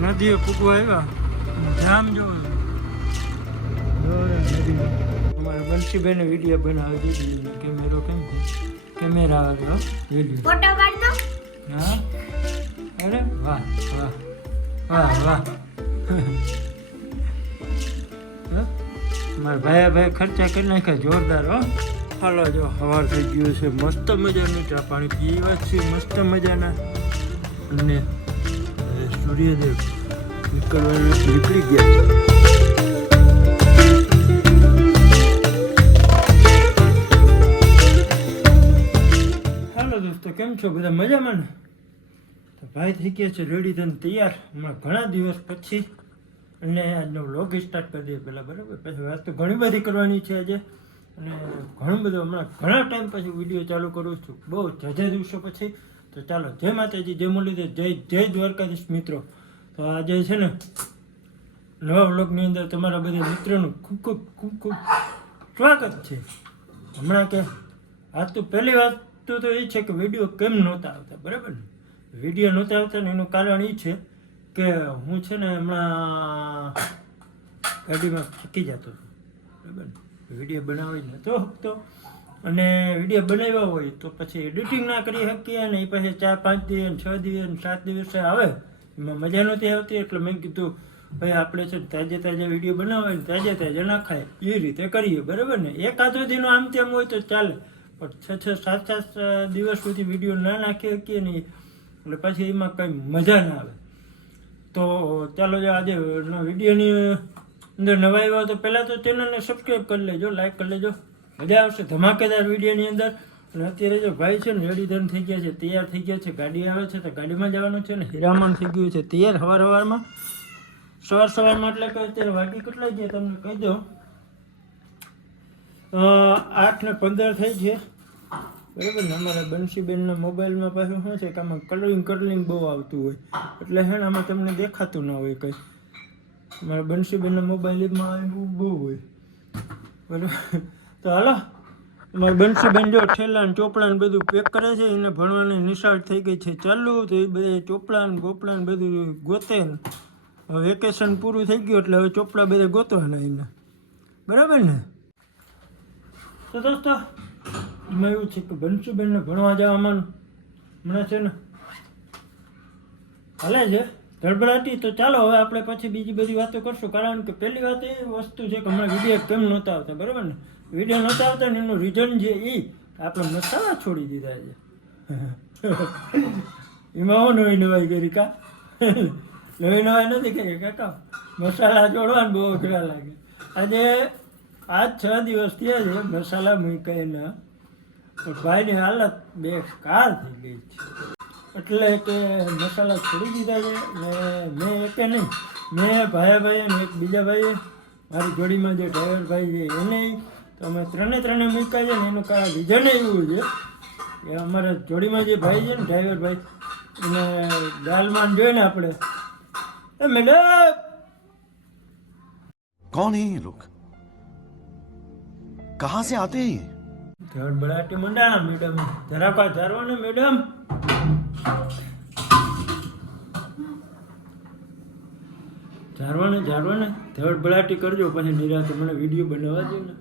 નદીએ પૂગવા આવ્યા જામ જોવું અમારે બંસીભાઈને વિડીયો બનાવી દીધી કેમેરો કેમ છે કેમેરા આવ્યો વિડીયો ફોટો પાડતો હા અરે વાહ વાહ વાહ વાહ મારા ભાઈ ખર્ચા કરી નાખ્યા જોરદાર હો હાલો જો સવાર થઈ ગયું છે મસ્ત મજાનું ચા પાણી પીવા છે મસ્ત મજાના અને સૂર્યદેવ નીકળી ગયા છે હાલો દોસ્તો કેમ છો બધા મજામાં ને તો ભાઈ થઈ ગયા છે રેડી થઈને તૈયાર હમણાં ઘણા દિવસ પછી અને આજનો વ્લોગ સ્ટાર્ટ કરી દઈએ પહેલાં બરાબર પછી વાત તો ઘણી બધી કરવાની છે આજે અને ઘણું બધું હમણાં ઘણા ટાઈમ પછી વિડીયો ચાલુ કરું છું બહુ જજે દિવસો પછી તો ચાલો જય માતાજી જય મુરલીધર જય દ્વારકાધીશ મિત્રો તો આજે છે ને નવા વ્લોગની અંદર તમારા બધા મિત્રોનું ખૂબ સ્વાગત છે હમણાં કે આજ તો પહેલી વાત તો એ છે કે વિડીયો કેમ નહોતા આવતા બરાબર ને વિડીયો નહોતા આવતા ને એનું કારણ એ છે કે હું છે ને હમણાં ગાડીમાં થકી જતો હતો બરાબર ને વિડીયો બનાવી નહોતો શકતો અને વિડીયો બનાવ્યા હોય તો પછી એડિટિંગ ના કરી શકીએ અને એ પછી 4-5 દિવસ 6 દિવસ 7 દિવસે આવે એમાં મજા નહોતી આવતી એટલે મેં કીધું ભાઈ આપણે છે તાજે વિડીયો બનાવે ને તાજે નાખાય એ રીતે કરીએ બરાબર ને એકાદો દિનો આમ તેમ હોય તો ચાલે પણ 6-7 દિવસ સુધી વિડીયો ના નાખી શકીએ ને એટલે પછી એમાં કંઈ મજા ના આવે તો ચાલો જો આજે વિડીયોની અંદર નવા આવ્યા તો પહેલાં તો ચેનલને સબસ્ક્રાઈબ કરી લેજો લાઈક કરી લેજો મજા આવશે ધમાકેદાર વિડીયોની અંદર અને અત્યારે જો ભાઈ છે ને રેડી ધન થઈ ગયા છે તૈયાર થઈ ગયા છે ગાડી આવે છે તો ગાડીમાં જવાનું છે ને હીરામણ થઈ ગયું છે તૈયાર સવારમાં એટલે કે અત્યારે વાગી કેટલા ગયા તમને કહી દો 8:15 થઈ છે બરાબર ને અમારા બંસીબેનના મોબાઈલમાં પાછું શું છે કે આમાં કલરિંગ બહુ આવતું હોય એટલે હે ને આમાં તમને દેખાતું ના હોય કંઈ મારા બંસીબેનના મોબાઈલમાં બહુ હોય બરાબર તો હાલો મારા બંસીબેન જો ઠેલા ને ચોપડા ને બધું પેક કરે છે એને ભણવાની નિશાળ થઈ ગઈ છે ચાલુ તો એ બધા ચોપડા ને ગોપડા ને બધું ગોતે ને હવે વેકેશન પૂરું થઈ ગયું એટલે હવે ચોપડા બધા ગોતવાના એને બરાબર ને તો દોસ્તો એમાં એવું છે કે બંસીબેનને ભણવા જવામાં હમણાં છે ને હાલે છે ધડબડાટી તો ચાલો હવે આપણે પછી બીજી બધી વાતો કરશું કારણ કે પહેલી વાત એ વસ્તુ છે કે હમણાં વિડીયો કેમ નહોતા આવતા બરાબર ને વિડીયો નહોતા આવતા ને એનું રીઝન છે એ આપણે મસાલા છોડી દીધા છે એમાં હું નવાઈ કરી કા નવાઈ નથી કરી કાકા મસાલા જોડવા બહુ અઘરા લાગે આજે 6 દિવસ થયા છે મસાલા મૂકાયના ભાઈની હાલત બેકાર થઈ ગઈ છે એટલે કે મસાલા છોડી દીધા છે ને મેં એકે નહીં મેં ભાઈ અને એક બીજા ભાઈએ મારી જોડીમાં જે ડ્રાઈવર ભાઈ છે એને તો અમે ત્રણે મૂક્યા છે ને એનું કારણ રીઝન એવું છે કે અમારા જોડીમાં જે ભાઈ છે ને ડ્રાઈવર ભાઈ એને દાલમાં જોઈએ ને આપણે મેડમ कौन है ये लोग कहाँ से आते हैं ધડબડાટી મંડાણા મેડમ જરા કા ધારવો ને મેડમ ઝારવા ને ધડબડાટી કરજો પછી નિરાતે મને વિડીયો બનાવવા દો ને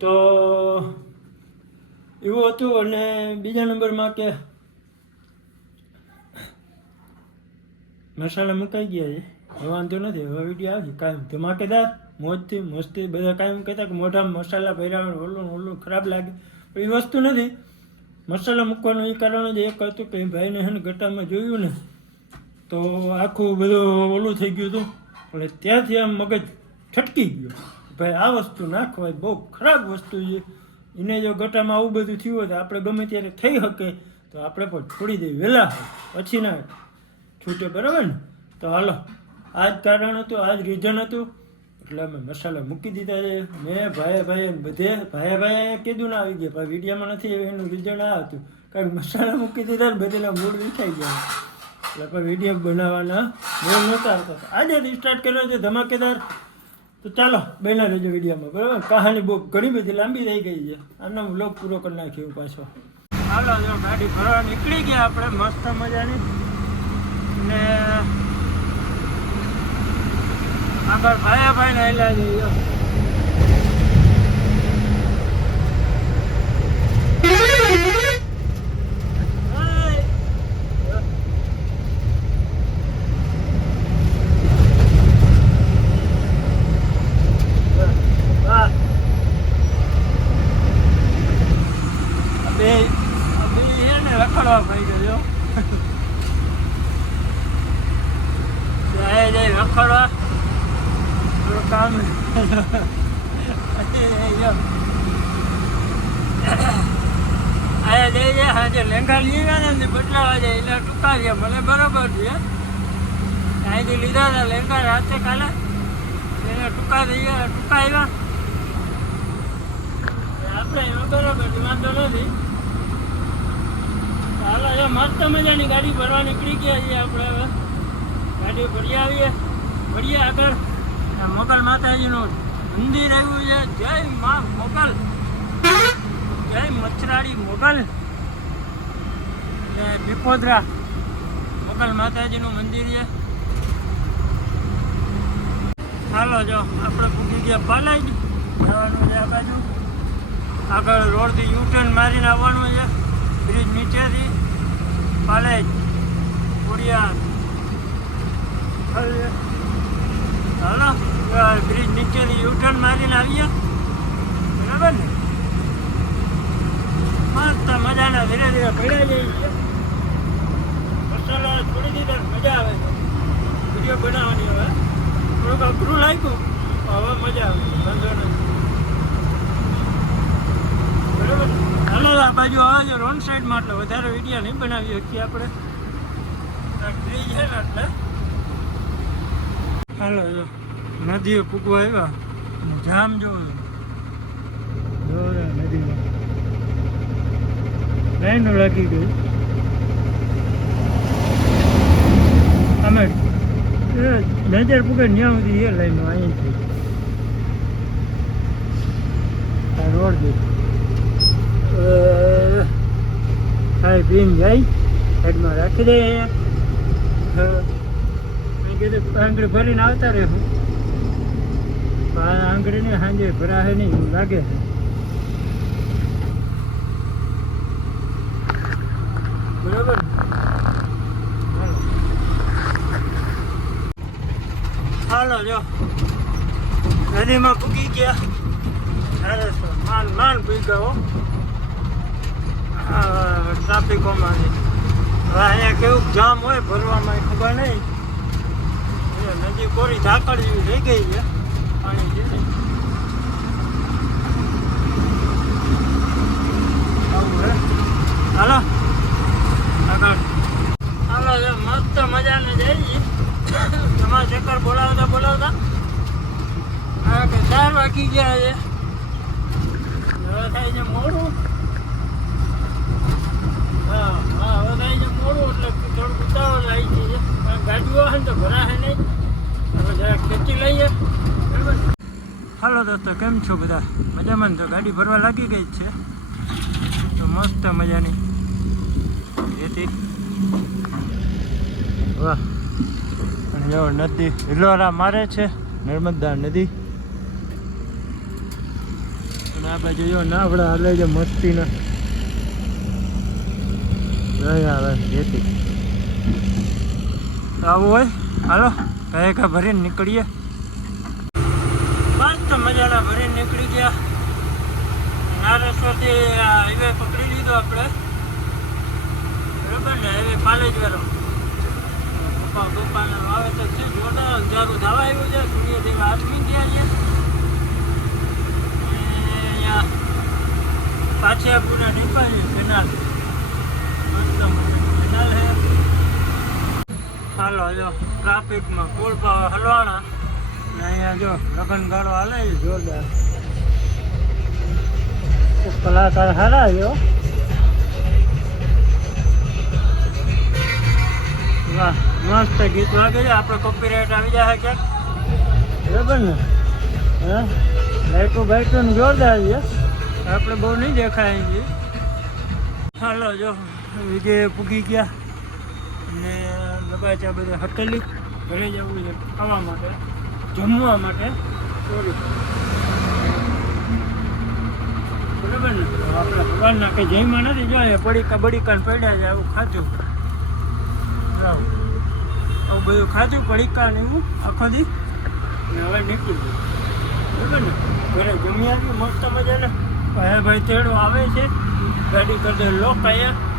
તો એવું હતું અને બીજા નંબરમાં કે મસાલા મુકાઈ ગયા છે વાંધો નથી હવે વિડીયો આવશે કાયમ ધમાકેદાર મોજથી મસ્તી બધા કાયમ કહેતા કે મોઢામાં મસાલા ભર્યા ઓલું ખરાબ લાગે એ વસ્તુ નથી મસાલા મૂકવાનું એ કારણ જ એક હતું કે ભાઈને હે ને ગટામાં જોયું ને તો આખું બધું ઓલું થઈ ગયું હતું એટલે ત્યાંથી આમ મગજ છટકી ગયો ભાઈ આ વસ્તુ નાખવાય બહુ ખરાબ વસ્તુ છે એને જો ગટામાં આવું બધું થયું હોય તો આપણે ગમે ત્યારે થઈ શકે તો આપણે પણ છોડી દઈએ વહેલા પછી ના છૂટે બરાબર ને તો હાલો આ જ કારણ હતું આ જ રીઝન હતું એટલે અમે મસાલા મૂકી દીધા છે મેં ભાઈ બધે ભાઈ કીધું ના આવી ગયા ભાઈ વિડીયોમાં નથી એનું રીઝન આ હતું કારણ કે મસાલા મૂકી દીધા ને બધેલા મૂળ વિખાઈ ગયા એટલે પણ વિડીયો બનાવવાના મૂળ નહોતા આવતા આજે સ્ટાર્ટ કર્યો છે ધમાકેદાર તો ચાલો બન્યા રહેજો વિડીયોમાં બરાબર કહાની બહુ ઘણી બધી લાંબી થઈ ગઈ છે આનો વ્લોગ પૂરો કરી નાખ્યો પાછો હાલો જો ગાડી ભરવા નીકળી ગયા આપણે મસ્ત મજાની ને આગળ ભાઈ ને હેલા જઈએ. રખડવા ભાઈ ગયો રખડવા થોડું કામ આયા જઈએ હાજે લેંગા લીધા ને બદલાવા જાય એટલે ટૂંકા રહ્યા મને બરોબર છે. અહીંથી લીધા હતા લેંગા રાતે કાલે એને ટૂંકા થઈ ગયા ટૂંકા આવ્યા આપણે એમાં બરોબર વાંધો નથી. હાલો એ મસ્ત મજાની ગાડી ભરવા નીકળી ગયા છીએ આપણે. હવે ગાડી ભરી આવીએ ભરીએ આગળ. મોગલ માતાજીનું મંદિર આવ્યું છે. જય મા મોગલ, જય મચરાડી મોગલ ને પીપોદરા મોગલ માતાજીનું મંદિર છે. હાલો જો આપણે પૂકી ગયા પાલાઈ જવાનું છે. આ બાજુ આગળ રોડથી યુટર્ન મારીને આવવાનું છે. બ્રિજ નીચેથી પાલેજ ઉડિયા હાલો બ્રિજ નીચેથી યુટર્ન મારીને આવીએ બરાબર ને. મસ્ત મજાના ધીરે ધીરે પડ્યા જઈએ. મસાલા છોડી દીધા મજા આવે છે વિડીયો બનાવવાની. હવે થોડુંક અઘરું લાગ્યું હવે મજા આવે વાંધો નથી બરાબર. હાલો આ બાજુ આવે છે રોડ સાઈડમાં એટલે વધારે વિડીયો નહીં બનાવી શકીએ આપણે. બ્રિજ છે ને એટલે હાલો જો નદીએ પૂગવા આવ્યા. જામ જોવો નદીમાં લાઈનો લાગી ગઈ. અમે નજર પૂગે ત્યાં સુધી એ લાઈનો અહીંથી રોડ દે ખાઈ પીને જાય સાઈડમાં રાખી દે. કીધું આંગળી ભરીને આવતા રહેવું. આંગળીને સાંજે ભરાશે નહીં એવું લાગે છે. બરાબર હાલો જો નદીમાં પૂગી ગયા. માન પી ગયો ટ્રાફિકોમાંથી. હવે અહીંયા કેવું જામ હોય ભરવામાં ખબર નહીં. નદી કોરી ધાકડ જેવી થઈ ગઈ છે પાણી છે. આવું હે હાલો આગળ હાલો મસ્ત મજાને જઈએ. તમારા ચક્કર બોલાવતા બોલાવતા હા કે 4 વાગી ગયા છે. હવે થાય છે મોડું. હા હા હવે થાય છે મોડું એટલે થોડુંક ઉતાવળ આવી ગઈ છે. ગાડીઓ આવે ને તો ભરાશે નહીં. હવે જરા ખેંચી લઈએ બરાબર. હાલો દોસ્તો કેમ છો બધા મજામાં? તો ગાડી ભરવા લાગી ગઈ જ છે તો મસ્ત મજાની રેતી. વાહ અને જો નદી હિલોરા મારે છે નર્મદા નદી. અને આ બાજુ જો નાવડા હાલે છે મસ્તીના. આવે રેતી તો આવું હોય. હાલો કયા ભરીને નીકળીએ. મસ્ત મજાના ભરીને નીકળી ગયા. નારેશ્વરથી હાઈવે પકડી લીધો આપણે બરાબર ને. હાઈવે પાલેજ વાળો પપ્પાને આવે તો છે જોરદાર અંધારું થવા આવ્યું છે. સૂર્યદેવ આથમી ગયા છે. અહીંયા પાછી આપણને નીકળ્યું કેનાલ. મસ્ત કેનાલ છે. હાલો જો ટ્રાફિકમાં પુલ પર હલવાના ને અહીંયા જો લગન ગાળો હાલે જોરદાર. કલાકાર સારા આવ્યો. વાહ મસ્ત ગીત વાગે છે. આપણે કોપીરાઇટ આવી જાય ક્યાંક બરાબર ને. હા લાઈટો બાઈટો જોરદાર છે. આપણે બહુ નહીં દેખાય છીએ. હાલો જો વિજય પૂગી ગયા ને લગાચા બધા હટેલી ઘરે જવું છે ખાવા માટે. જમવા માટે સોરી બરાબર ને. આપણે સવારના કંઈ જઈમાં નથી જોઈએ પડીકા બડીકા પડ્યા છે આવું ખાધું આવું બધું ખાધું પડીકા ને એવું આખો દી ને હવે નીકળી ગયું બરાબર ને. ઘરે જમી આવ્યું મસ્ત મજાને. ભાઈ તેડો આવે છે ગાડી કરી દે લોક અહીંયા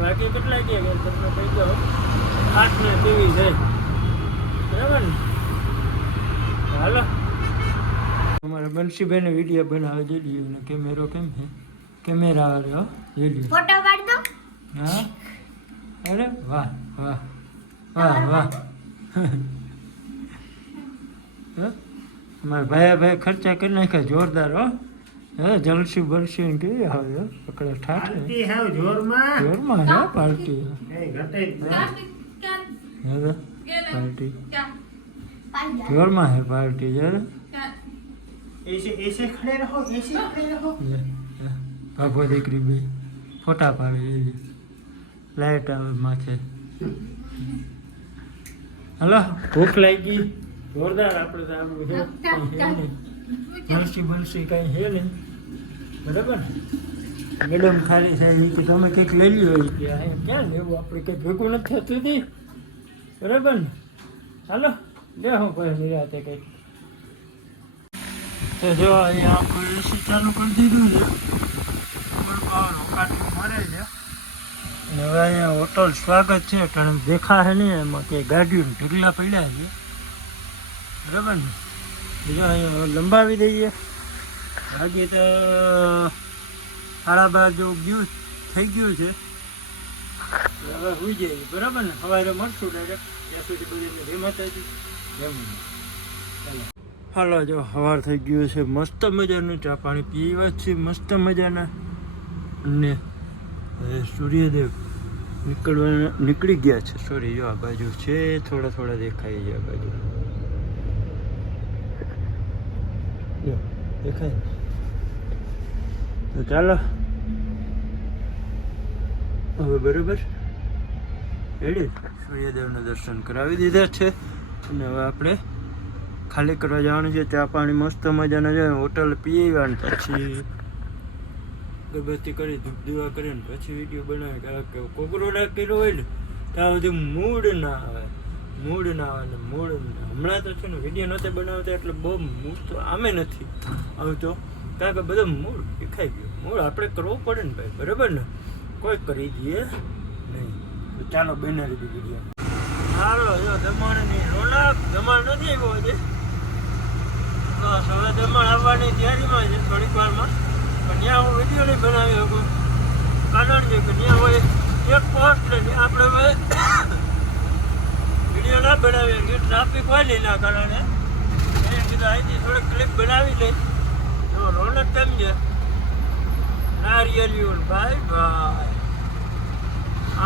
વાગે કેટલા ગયા તમને કહી દો 8 ને 23 જાય બરાબર ને. હાલો અમારા બંસીભાઈને વિડીયો બનાવે જેડીયો ને કેમેરો કેમ છે કેમેરા આવે હો જેડીયો ફોટો પાડ દો. હા અરે વાહ વાહ વાહ વાહ અમારા ભાઈ ખર્ચા કરી નાખ્યા જોરદાર હો. હે જલસી બલસી કેવી આવે પકડે ઠાઠ જોરમાં હે પાર્ટી પાર્ટી જોરમાં હે પાર્ટી જરા ભાભો દીકરી બે ફોટા પાડે એવી લાઈટ આવે માથે. હલો ભૂખ લાગી જોરદાર. આપણે તો આવું છે બલસી બલસી કાંઈ છે નહીં બરાબર ને. મેડમ ખાલી થાય કે તમે કંઈક લઈ લ્યો કે અહીંયા ક્યાં લેવું આપણે કંઈ ભેગું નથી થતું હતી બરાબર ને. હાલો લે હું ભાઈ નિરાતે કંઈક તો જો અહીંયા આપણે એસી ચાલુ કરી દીધું છે કાટું મારે છે. અને હવે અહીંયા હોટલ સ્વાગત છે પણ દેખાશે નહીં એમાં કે ગાડીઓ ઢગલા પડ્યા છે બરાબર ને. બીજો અહીંયા લંબાવી દઈએ બાકી તો 12:30 જેવું ગયું થઈ ગયું છે હવે હોઈ જઈએ બરાબર ને. સવારે મળશું ડાયરેક્ટ ત્યાં સુધી બધી જય માતાજી જય ચાલો. હાલો જો સવાર થઈ ગયું છે મસ્ત મજાનું ચા પાણી પીવા છે મસ્ત મજાના. અને સૂર્યદેવ નીકળી ગયા છે. સોરી જો આ બાજુ છે થોડા થોડા દેખાય છે આ બાજુ જો દેખાય. તો ચાલો હવે બરાબર રેડી સૂર્યદેવના દર્શન કરાવી દીધા છે અને હવે આપણે ખાલી કરવા જવાનું છે. ચા પાણી મસ્ત મજાના છે હોટલ પીવાનું પછી અગરબત્તી કરી ધૂપ દીવા કરીને પછી વિડીયો બનાવે. કારણ કે કોકરો ના કર્યો હોય ને ત્યાં સુધી મૂડ ના આવે હમણાં તો છે ને વિડીયો નહોતા બનાવતા એટલે બહુ મૂડ તો આમે નથી આવતો કારણ કે બધો મૂડ દેખાઈ ગયો. મૂડ આપણે કરવો પડે ને ભાઈ બરાબર ને. કોઈ કરી દઈએ નહીં. તો ચાલો બનાવી દીધી વિડીયો. હાલો જો દમણની રોનક દમણ નથી આવ્યો હજી બસ હવે દમણ આવવાની તૈયારીમાં છે થોડીક વારમાં. પણ ત્યાં હું વિડીયો નહીં બનાવી શકું કારણ છે કે ત્યાં હોય એક પોસ્ટ ને આપણે હવે વિડીયો ના બનાવીએ કે ટ્રાફિક હોય ને એના કારણે એને કીધું અહીંથી થોડીક ક્લિપ બનાવી લઈ. જો રોનક કેમ છે નારિયેલીઓ ભાઈ ભાઈ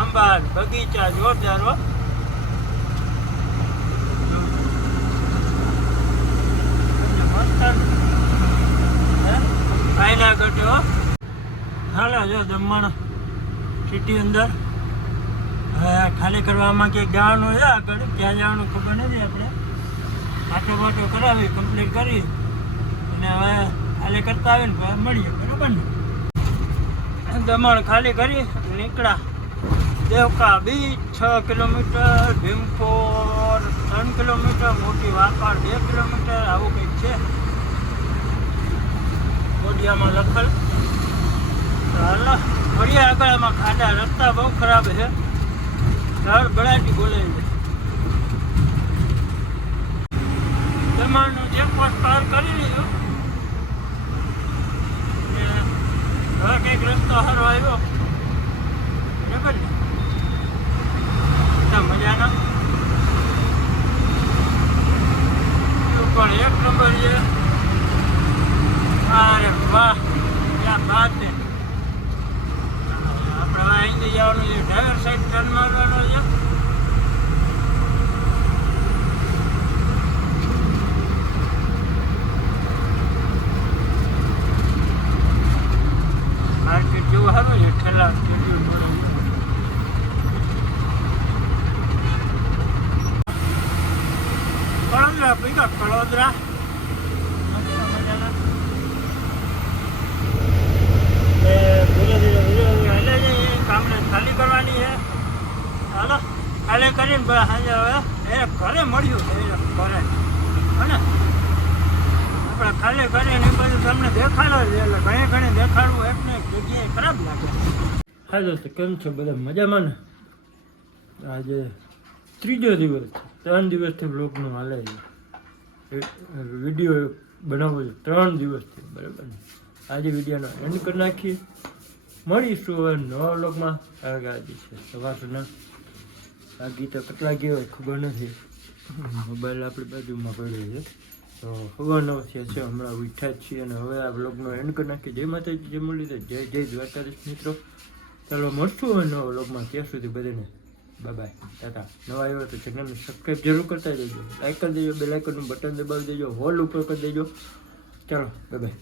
આંબા બગીચા જોરદાર હો. આયના ગઢો હાલો જો દમણ સિટી અંદર હવે ખાલી કરવામાં ક્યાંક જવાનું છે આગળ ક્યાં જવાનું ખબર નથી. આપણે આટો બાટો કરાવી કમ્પ્લીટ કરી અને હવે ખાલી કરતા આવીને પછી મળીએ બરાબર ને. દમણ ખાલી કરી નીકળ્યા. Devka beach 6 kilometre, Bhimpor 3 kilometre, મોટી વાંકાળ 2 કિલોમીટર આવું કંઈક છે કોડિયામાં લખેલ. હાલો મળીએ આગળ. એમાં ખાડા રસ્તા બહુ ખરાબ છે ઝાડ બળાટી બોલે છે. દમણનું ચેકપોસ્ટ પાર કરી લીધું હવે કંઈક રસ્તો સારો આવ્યો બરાબર ને. મજાનો પણ એક નંબર છે. અરે વાહ ક્યાં બાત છે. આપણે અહીંથી જવાનું છે ડ્રાઈવર સાઈડ ટર્ન મારવાનો છે. માર્કેટ જેવું સારું છે આપણે પૈકા કળોદરા ધીરે ધીરે હાલે છે એ કામને ખાલી કરવાની છે. હાલો ખાલી કરીને સાંજે હવે એ ઘરે મળ્યું છે એ ઘરે અને આપણે ખાલી કરીને એ બધું તમને દેખાડો છે એટલે ઘણી ઘણી દેખાડવું એકને એક જગ્યાએ ખરાબ લાગે. હા દોસ્તો કેમ છો બધા મજામાં ને? આજે ત્રીજો દિવસ છે, 3 દિવસથી બ્લોગનું હાલે છે, વિડીયો બનાવવો છે 3 દિવસથી બરાબર ને. આજે વિડીયોનો એન્ડ કરી નાખીએ, મળીશું હવે નવા બ્લોગમાં. કારણ કે આજે છે સવારના આ ગીતો કેટલા ગયા હોય ખબર નથી, મોબાઈલ આપણી બાજુમાં પડ્યો છે તો ખબર નથી છે. હમણાં ઉઠ્યા જ છીએ અને હવે આ બ્લોગનો એન્ડ કરી નાખીએ. જય માતાજી, જય મુરલીધર, જય જય દ્વારકાધીશ મિત્રો. ચાલો મળશું હવે નવા બ્લોગમાં. ત્યાં સુધી બધાને બાય બાય, ટાટા. નવા આવ્યો તો ચેનલને સબસ્ક્રાઈબ જરૂર કરતા જજો, લાઈક કરી દેજો, બેલ આઇકનનું બટન દબાવી દેજો, હોલ ઉપર કરી દેજો. ચાલો બાય બાય.